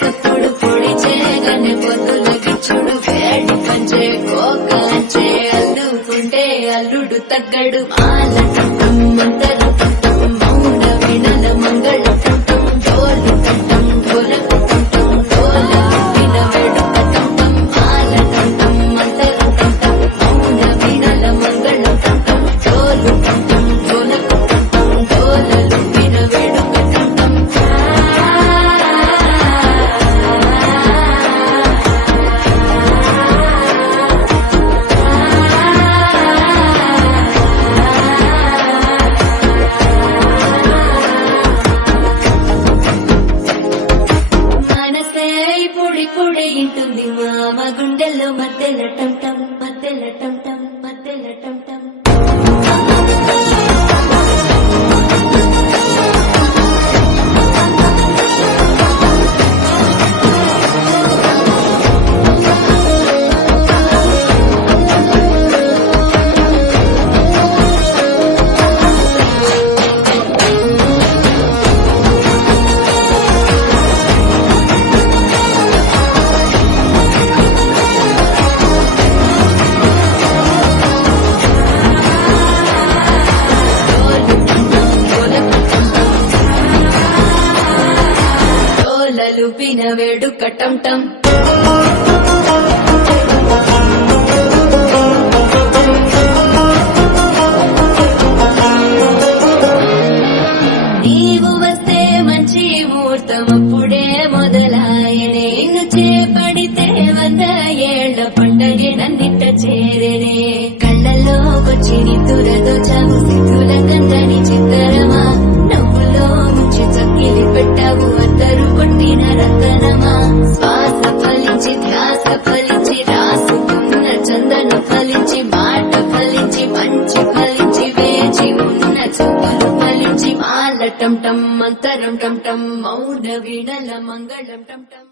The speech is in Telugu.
సప్పుడు పొడి చేయగానే పొద్దుల గిచ్చుడు వేడి పంచే కోకాంచే అల్లుకుంటే అల్లుడు తగ్గడు మాల టం మంతరు టం మౌన వినల మంగళ టం డోలు టం డోలకు టం డోల విన వేడుక టం మాల టం మంతరు టం మౌన వినల మంగళ టం డోలు టం డోలకు టం డోలలు విన వేడుక టం మనసే పొడి పొడి ఇంటుంది మామ గుండెల్లో మధ్యల టం టం మధ్యల టం టం మధ్యల టం టం డోలలు విన వేడుక టం టం నీవు వస్తే మంచి ముహూర్తం అప్పుడే మొదలాయనే నిన్ను చేపడితే 100 ఏళ్ల పండగే నన్నిట్ట చేరనే కళ్ళల్లో వచ్చి నితురదో చావు సిద్ధుల కందని చిత్తరమా నవ్వులో ముంచి చక్కిలి పెట్టావు అద్దరు కొట్టిన రతనమా శ్వాస ఫలించి ధ్యాస ఫలించి రాసుకున్న చందన ఫలించి మాట ఫలించి మంచి ఫలించి వేచి ఉన్న చూపులు ఫలించి మాల టం టం మంతరం టం టం మౌన విడల మంగళం టం టం